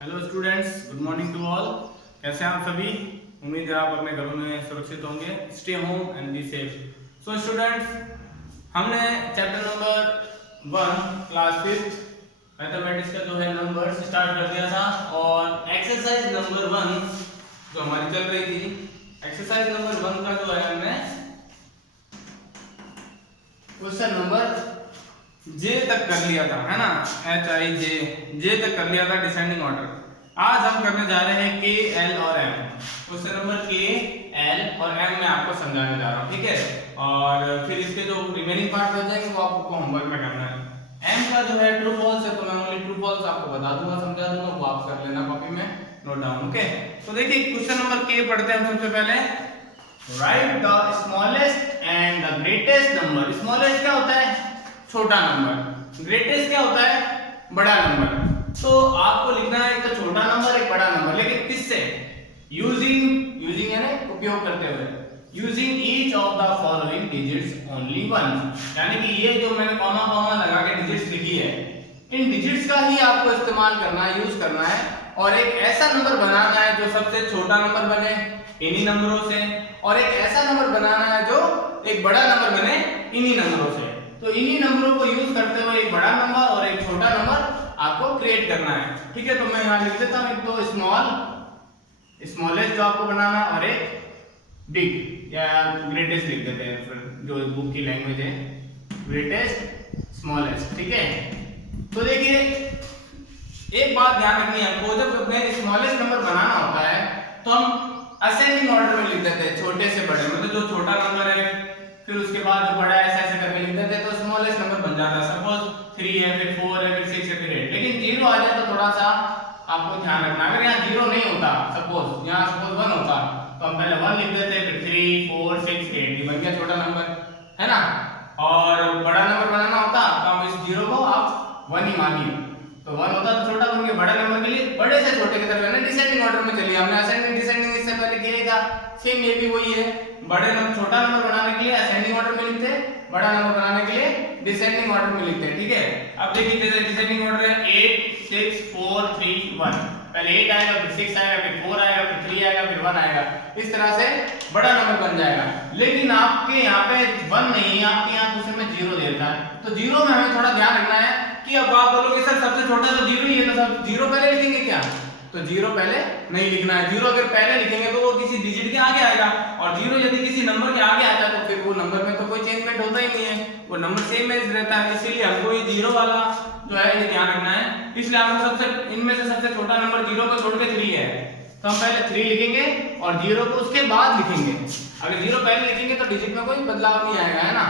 Hello students, good morning to all. कैसे हैं आप सभी? उम्मीद है आप अपने घरों में सुरक्षित होंगे। Stay home and be safe. So students, हमने चैप्टर नंबर 1 क्लास 5 मैथमेटिक्स का जो है नंबर्स स्टार्ट कर दिया था और एक्सरसाइज नंबर 1 जो हमारी चल रही थी, एक्सरसाइज नंबर 1 का जो है हमने क्वेश्चन नंबर जे तक कर लिया था, है ना। जे तक कर लिया था डिसेंडिंग ऑर्डर। आज हम करने जा रहे हैं के, एल और एम। क्वेश्चन नंबर के, एल और एम मैं आपको समझाने जा रहा हूँ, ठीक है। और फिर इसके जो रिमेनिंग पार्ट बच जाएंगे वो आपको होमवर्क में करना है। एम का जो है ट्रू फॉल्स है, तो मैं ओनली ट्रू फॉल्स आपको बता दूंगा, समझा दूंगा, वो आप कर लेना कॉपी में नोट डाउन। ओके, तो देखिए क्वेश्चन नंबर के पढ़ते हैं हम सबसे पहले। Right the smallest and the greatest number. Smallest क्या होता है? छोटा नंबर। ग्रेटेस्ट क्या होता है? बड़ा नंबर। तो आपको लिखना है एक तो छोटा नंबर एक बड़ा नंबर, लेकिन किससे? यूजिंग यानी उपयोग करते हुए। Using each of the following digits only once, यानी कि ये जो मैंने कॉमा कॉमा लगा के डिजिट्स लिखी है, इन डिजिट्स का ही आपको इस्तेमाल करना है, यूज करना है और एक ऐसा नंबर बनाना है जो सबसे छोटा नंबर बने इन्हीं नंबरों से, और एक ऐसा नंबर बनाना है जो एक बड़ा नंबर बने इन्हीं नंबरों से। तो इन्हीं नंबरों को यूज करते हुए एक बड़ा नंबर और एक छोटा नंबर आपको क्रिएट करना है, ठीक है। तो मैं यहां लिख देता हूं, एक तो स्मॉलेस्ट जो आपको बनाना और एक बिग या ग्रेटेस्ट लिख देते हैं, फिर जो बुक की लैंग्वेज है, ग्रेटेस्ट स्मॉलेस्ट, ठीक है। तो देखिए एक बात ध्यान रखनी है आपको, जब अपने स्मॉलेस्ट नंबर बनाना होता है तो हम असेंडिंग ऑर्डर में लिख देते हैं, छोटे से बड़े, मतलब जो छोटा नंबर है फिर उसके बाद जो बड़ा ऐसे ऐसे करके लिख देते हैं, तो स्मॉलेस्ट नंबर बन जाता है। सपोज 3 है, फिर 4 है, फिर 6 है, फिर 8। लेकिन 0 आ जाए तो थोड़ा सा आपको ध्यान रखना। अगर यहाँ 0 नहीं होता, सपोज यहाँ 1 होता, तो हम पहले 1 लिख देते, फिर 3 4 6 8, ये बन गया छोटा नंबर, है ना। और बड़ा नंबर बनाना होता तो हम इस 0 को आप 1 ही मानिए, तो 1 होता तो छोटा बन गया। बड़ा नंबर के लिए बड़े से छोटे की तरफ है, डिसेंडिंग ऑर्डर में चलिए। हमने असेंडिंग डिसेंडिंग इससे पहले किया था, सेम ये भी वही है। बड़े नंबर छोटा नंबर बनाने के लिए असेंडिंग ऑर्डर में लिखते हैं, बड़ा नंबर बनाने के लिए डिसेंडिंग ऑर्डर में लिखते हैं, ठीक है। अब देखिए जैसे डिसेंडिंग ऑर्डर है 8 6 4 3 1, पहले 8 आएगा, फिर 6 आएगा, फिर 4 आएगा, फिर 3 आएगा, फिर 1 आएगा। इस तरह से बड़ा नंबर बन जाएगा। लेकिन आपके यहाँ पे 1 नहीं, आपके यहाँ क्वेश्चन में 0 देता है, तो 0 में हमें थोड़ा ध्यान रखना है कि अब आप बोलोगे सर सबसे छोटा तो 0 ही है, तो सब 0 पहले लिखेंगे क्या? तो 0 पहले नहीं लिखना है। 0 अगर पहले लिखेंगे तो वो किसी डिजिट के आगे आएगा, और 0 यदि किसी नंबर के आगे आता है तो फिर वो नंबर में तो कोई चेंजमेंट होता ही नहीं है, वो नंबर सेम एज रहता है। इसीलिए हमको ये 0 वाला जो है ये ध्यान रखना है। इसलिए आपको सबसे इनमें से सबसे छोटा नंबर 0 को छोड़ के 3 है, तो हम पहले 3 लिखेंगे और 0 को उसके बाद लिखेंगे। अगर 0 पहले लिखेंगे तो डिजिट में कोई बदलाव नहीं आएगा, है ना।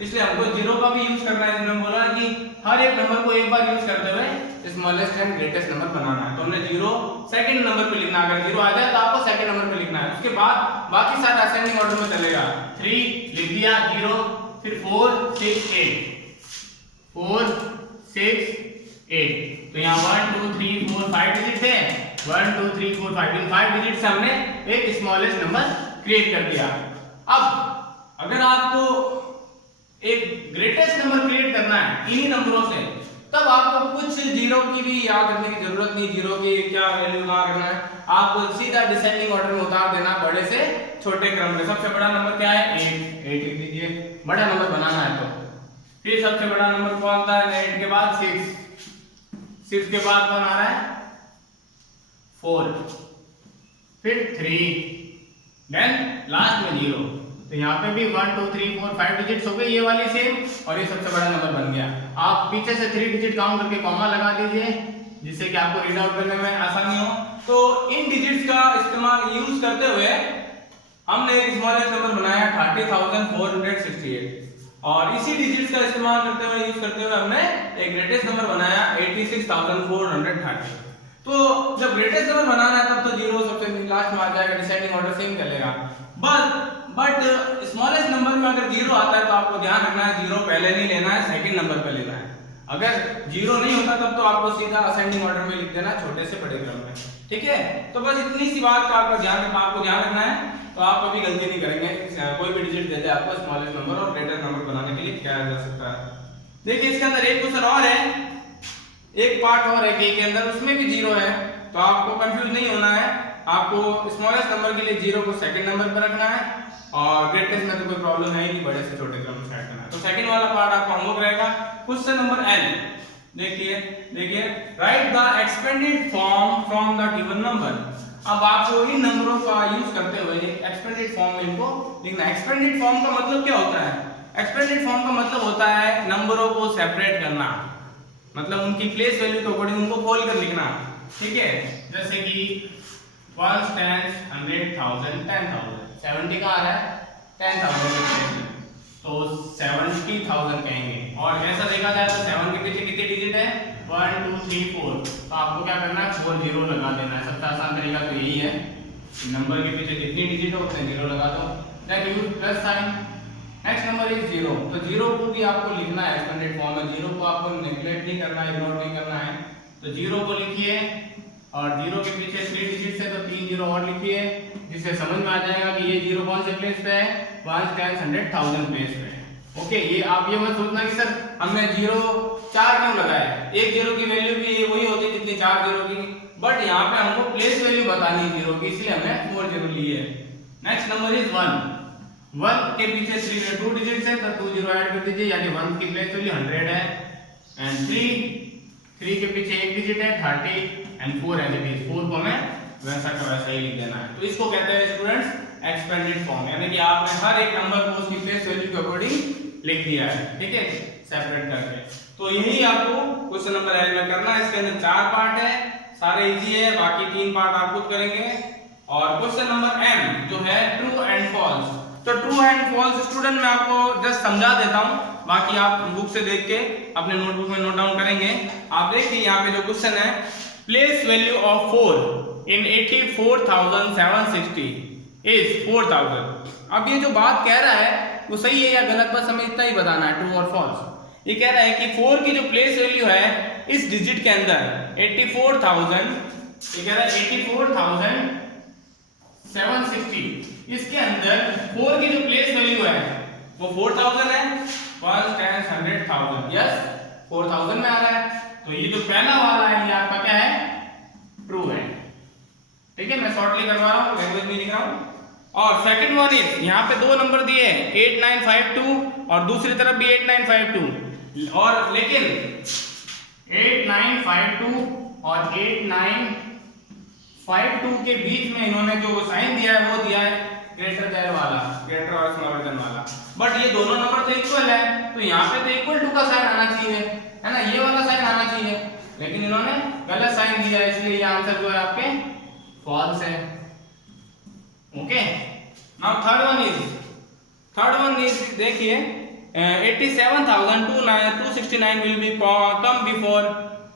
इसलिए हमको 0 का भी यूज करना है। इसमें बोला कि हर एक नंबर को एक बार यूज करते हुए स्मॉलेस्ट एंड ग्रेटेस्ट नंबर बनाना है। तो हमने 0 सेकंड नंबर पे लिखना है। अगर 0 आ जाए तो आपको सेकंड नंबर पे लिखना है। उसके बाद बाकी सारे असेंडिंग ऑर्डर में चलेगा। 3 लिख दिया 0, फिर 4 6 8, 4 6 8। तो यहाँ 1 2 3 4 5 डिजिट थे, 1 2 3 4 5, इन 5 डिजिट से हमने एक स्मॉलेस्ट नंबर क्रिएट कर दिया। अब अगर आपको एक ग्रेटेस्ट नंबर क्रिएट करना है इन्हीं नंबरों से, तब आपको कुछ 0 की भी याद रखने की जरूरत नहीं। 0 की क्या वैल्यू कहां रखना है, आपको सीधा डिसेंडिंग ऑर्डर में उतार देना, बड़े से छोटे क्रम में। सबसे बड़ा नंबर क्या है? 8 लिख दीजिए, बड़ा नंबर बनाना है तो। फिर सबसे बड़ा नंबर कौन सा है? 8 के बाद 6 के बाद कौन आ रहा है? 4, फिर 3, देन लास्ट में 0। तो यहाँ पे भी 1 2 3 4 5 डिजिट्स हो गए, ये वाली सेम, और ये सबसे बड़ा नंबर बन गया। आप पीछे से 3 डिजिट काउंट करके कॉमा लगा दीजिए, जिससे कि आपको रीड आउट करने में आसानी हो। तो इन डिजिट्स का इस्तेमाल यूज करते हुए हमने एक स्मॉलेस्ट नंबर बनाया 30,468, और इसी डिजिट्स का इस्तेमाल करते हुए हमने एक ग्रेटेस्ट नंबर बनाया 86,430। तो जब ग्रेटेस्ट नंबर बनाना है तब तो 0 सबसे लास्ट में आ जाएगा, डिसेंडिंग ऑर्डर सेम चलेगा। बट स्मॉलेस्ट नंबर में अगर 0 आता है तो आपको ध्यान रखना है 0 पहले नहीं लेना है, सेकंड नंबर पे लेना है। अगर 0 नहीं होता तब तो आपको सीधा असेंडिंग ऑर्डर में लिख देना, छोटे से बड़े क्रम में, ठीक है। तो बस इतनी सी बात का आपको ध्यान रखना है, तो आप कभी गलती नहीं करेंगे। कोई भी डिजिट दे दे आपको स्मॉलेस्ट नंबर और ग्रेटर नंबर बनाने के लिए क्या जा सकता है। देखिए इसके अंदर एक क्वेश्चन और है, एक पार्ट और है के अंदर, उसमें भी 0 है, तो आपको कंफ्यूज नहीं होना है। आपको स्मॉलेस्ट नंबर के लिए 0 को सेकंड नंबर पर रखना है और ग्रेटेस्ट में तो कोई प्रॉब्लम है ही नहीं, बड़े से छोटे क्रम में सेट करना है। तो सेकंड वाला पार्ट आपका होमवर्क रहेगा। क्वेश्चन नंबर L देखिए right the expanded form from the given number. अब आपको इन नंबरों का यूज करते हुए एक्सपेंडेड फॉर्म में इनको लिखना है। एक्सपेंडेड फॉर्म का मतलब क्या होता है? एक्सपेंडेड फॉर्म का मतलब होता है नंबरों को सेपरेट करना, मतलब उनकी प्लेस वैल्यू के अकॉर्डिंग उनको खोल कर लिखना, ठीक है। जैसे कि 1 10 100,000 10,000, 70 का आ रहा है 10,000 के प्लेस में, तो 70,000 कहेंगे। और ऐसा देखा जाए तो 7 के पीछे कितने डिजिट है? 1 2 3 4, तो आपको क्या करना है? 4 0 लगा देना है। सबसे आसान तरीका तो यही है, नंबर के पीछे जितनी डिजिट हो उतने 0 लगा दो, then use plus sign. Next number is 0, तो 0 को भी आपको लिखना है एक्सपेंडेड फॉर्म में। 0 को आपको नेग्लेक्ट नहीं करना है, इग्नोर नहीं करना है। तो 0 को लिखिए और 0 के पीछे 3 डिजिट है तो 3 0 और लिखिए, जिससे समझ में आ जाएगा कि ये 0 कौन से प्लेस पे है? 1 10 100,000 प्लेस पे है। ओके, ये आप ये मत सोचना कि सर हमने 0 4 क्यों लगाया है, एक 0 की वैल्यू भी वही होती है जितनी 4 0 की, बट यहाँ पे हमको प्लेस वैल्यू बतानी है 0 की, इसलिए हमने 4 0 ली है। नेक्स्ट नंबर इज 1 के पीछे 2 डिजिट्स है तो 2 0 ऐड कर दीजिए, यानी 1 की प्लेस वैल्यू 100 है। एंड 3 के पीछे एक डिजिट है 30 एंड 4 एज इट इज, 4 को हमें वैसा का वैसा ही लिख देना है। तो इसको कहते हैं स्टूडेंट्स एक्सपेंडेड फॉर्म, यानी कि आपने हर एक नंबर को उसकी प्लेस वैल्यू के अकॉर्डिंग लिख दिया है, ठीक है, सेपरेट करके। तो यही आपको क्वेश्चन नंबर L में करना है। इसके अंदर 4 पार्ट है, सारे इजी है, बाकी 3 पार्ट आप खुद करेंगे। और क्वेश्चन नंबर M जो है ट्रू एंड फॉल्स, तो ट्रू एंड फॉल्स स्टूडेंट मैं आपको जस्ट समझा देता हूं, बाकी आप बुक से देख के अपने नोटबुक में नोट डाउन करेंगे। आप देखिए यहाँ पे जो क्वेश्चन है, place value of 4 in 84,760 is 4000। अब ये जो बात कह रहा है वो सही है या गलत, बस हमें इतना ही बताना है, ट्रू और फॉल्स। ये कह रहा है कि 4 की जो प्लेस वैल्यू है इस डिजिट के अंदर 84,000, ये कह रहा है 84,760, इसके अंदर 4 की जो प्लेस वैल्यू है वो 4000 है। 1 10 100,000, यस 4000 में आ रहा है, तो ये जो पहला वाला है ये आपका क्या है? ट्रू है, ठीक है। मैं शॉर्टली करवा रहा हूं, लैंग्वेज में लिख रहा हूं। और सेकंड वन इज, यहाँ पे 2 नंबर दिए हैं 8952 और दूसरी तरफ भी 8952, और लेकिन 8952 और 8952 के बीच में इन्होंने जो साइन दिया है वो दिया है ग्रेटर देन वाला, ग्रेटर और स्मॉलर देन वाला, बट ये दोनों नंबर तो इक्वल है, तो यहाँ पे तो इक्वल टू का साइन आना चाहिए, है ना, ये वाला साइन आना चाहिए, लेकिन इन्होंने गलत साइन दिया है, इसलिए ये आंसर जो है आपके फॉल्स है। Okay, now third one is देखिए 87,269 विल बी कम बिफोर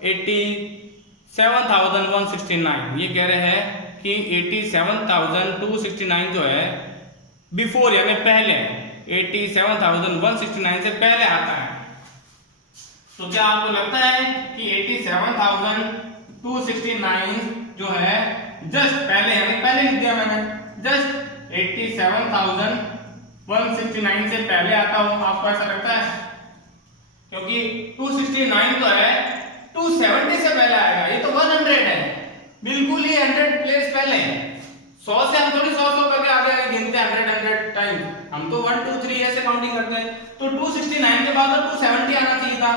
87,169। ये कह रहे हैं कि 87,269 जो है बिफोर यानी पहले 87,169 से पहले आता है। तो क्या आपको लगता है कि 87,269 जो है जस्ट पहले, यानी पहले लिख दिया मैंने, जस्ट 87,169 से पहले आता हूं? आपको ऐसा लगता है? क्योंकि 269 तो है 270 से पहले आएगा, ये तो 100 है, बिल्कुल ही 100 प्लेस पहले। 100 से हम थोड़ी 100 करके आगे गिनते हैं 100 टाइम, हम तो 1 2 3 ऐसे काउंटिंग करते हैं। तो 269 के बाद 270 आना चाहिए था,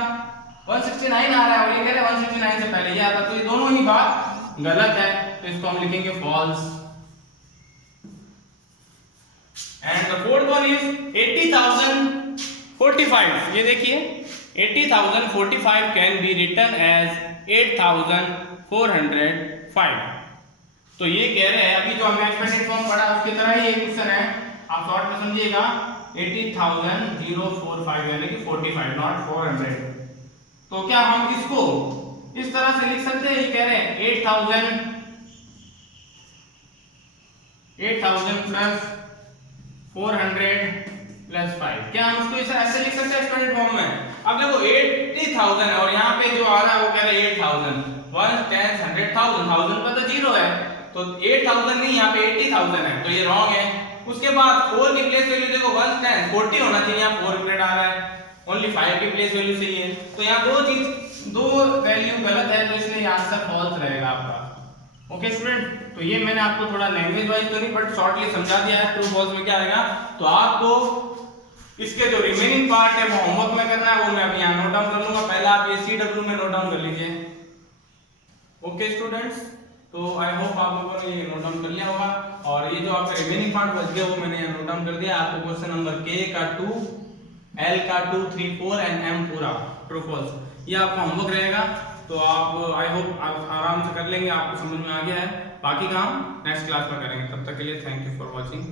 169 आ रहा है और ये कह रहे हैं 169 से पहले ये आता, तो ये दोनों ही बात गलत है, तो इसको हम लिखेंगे false. And the fourth one is 80,045। ये देखिए 80,045 कैन बी रिटन एज 8,405। तो ये कह रहे हैं, अभी जो हमने एक्सपेंडेड फॉर्म पढ़ा उसकी तरह ही एक क्वेश्चन है, आप शॉर्ट में समझिएगा, 80,045 यानी कि 45 नॉट 400। तो क्या हम इसको इस तरह से लिख सकते हैं? ये कह रहे हैं 8,000 प्लस 400 प्लस 5, क्या हम इसको ऐसे लिख सकते हैं एक्सपेंडेड फॉर्म में? अब देखो 80,000 है और यहाँ पे जो आ रहा है वो कह रहे हैं 8,000, 1 10 100,000, 1000 पर तो 0 है, तो 8,000 नहीं, यहाँ पे 80,000 है, तो ये रॉन्ग है। उसके बाद 4 की प्लेस वैल्यू देखो 1 10 40 होना चाहिए, यहाँ 4 ग्रेड आ रहा है, ओनली 5 की प्लेस वैल्यू सही है, तो यहाँ दो चीज दो वैल्यू गलत है तो इसलिए आंसर फॉल्स रहेगा आपका। ओके स्टूडेंट, तो ये मैंने आपको थोड़ा लैंग्वेज वाइज तो नहीं बट शॉर्टली समझा दिया है ट्रू फॉल्स में क्या रहेगा। तो आपको इसके जो रिमेनिंग पार्ट है वो होमवर्क में करना है, वो मैं अभी यहाँ नोट डाउन कर लूंगा। पहले आप ये CW में नोट डाउन कर लीजिए। ओके स्टूडेंट्स, तो आई होप आप लोगों ने ये नोट डाउन कर लिया होगा और ये जो आपका रिमेनिंग पार्ट बच गया वो मैंने यहाँ नोट डाउन कर दिया। आपको क्वेश्चन नंबर K का 2, L का 2, 3, 4 एंड M पूरा ट्रू फॉल्स ये आपका होमवर्क रहेगा। तो आप आई होप आप आराम से कर लेंगे, आपको समझ में आ गया है। बाकी काम नेक्स्ट क्लास में करेंगे, तब तक के लिए थैंक यू फॉर वॉचिंग।